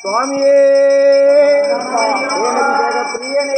స్వామి ప్రియనే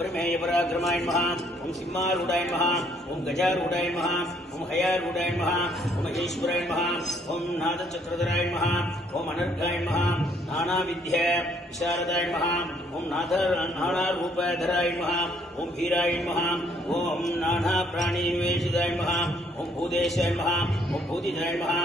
अप्रमेय पराक्रमाय नमः ओम सिंहारूढाय नमः ओम गजारूढाय नमः ओम हयारूढाय नमः ओम महेश्वराय नमः ओम नादचक्रधराय नमः ओम अनर्घाय नमः नानाविद्य विशारदाय नमः ओम नाथ नानारूपधराय नमः ओम भीराय नमः ओम नाना प्राणी निवेशिताय नमः ओम भूदेशाय नमः ओम भूतिजाय नमः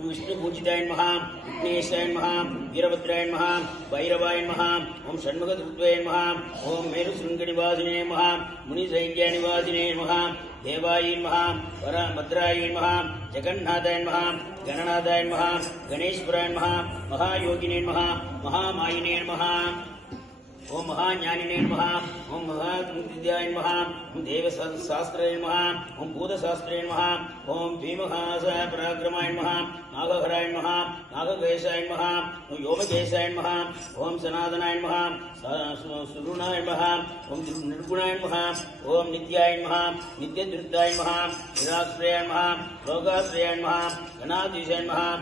नमः विष्णुपूजिताय नमः, विघ्नेशाय नमः, वीरभद्राय नमः, भैरवाय नमः, ओम षण्मुखदुर्द्वये नमः, ओम मेरुशृङ्गनिवासिने नमः, मुनिसैन्यनिवासिने नमः, देवाय नमः, वरभद्राय नमः, जगन्नाथाय नमः, गणनाथाय नमः गणेश्वराय नमः, महायोगिने नमः, महामायिने नमः, ओम महाज्ञानिने नमः, ओम महाविद्याय नमः ओम देवशास्त्राय नमः, ओम भूतशास्त्रे नमः, ओम भीमहास पराक्रमाय नमः, नागहराय नमः नागकेशाय नमः, ओम योमकेशाय नमः सनातनाय नमः, स- सुरुणाय नमः, ओम निर्गुणाय नमः, ओम नित्याय नमः नित्यदृत्ताय नमः, निराश्रयाय नमः, लोकाश्रयाय नमः, गणाधीशाय नमः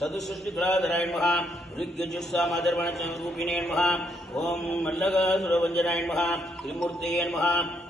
सदुसृष्टिकलाधराय नमः ऋग्यजुस्सामाधर्मणरूपिणे नमः, ओम मल्लगासुरवञ्जनाय नमः, त्रिमूर्तये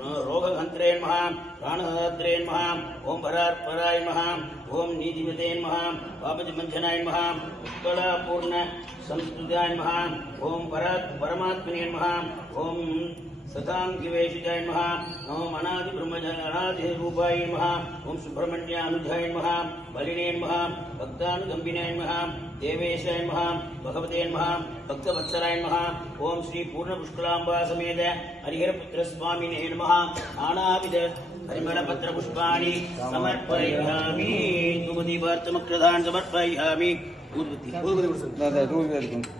रोगहन्त्रे प्राणहद्रेन्म ओं नमः ओम ओं नमः ओम नीतिमते नमः पापजमञ्जनाय नमः उत्कलापूर्ण संस्कृताय नमः ओम परात् परमात्मने नमः ओम सतां किवेशिजाय नमः ओम अनादि ब्रह्मज अनादि रूपाय नमः ओम सुब्रह्मण्यानुजाय नमः बलिने नमः भक्तानुगम्बिनाय नमः देवेशाय नमः भगवते नमः भक्तवत्सराय नमः ओम श्री पूर्णपुष्कलाम्बा समेत हरिहरपुत्रस्वामिने नमः। नानाविध परिमलपत्रपुष्पाणि समर्पयामि धूपदीपार्थमक्रधान् समर्पयामि। उपमाग्रावय मणि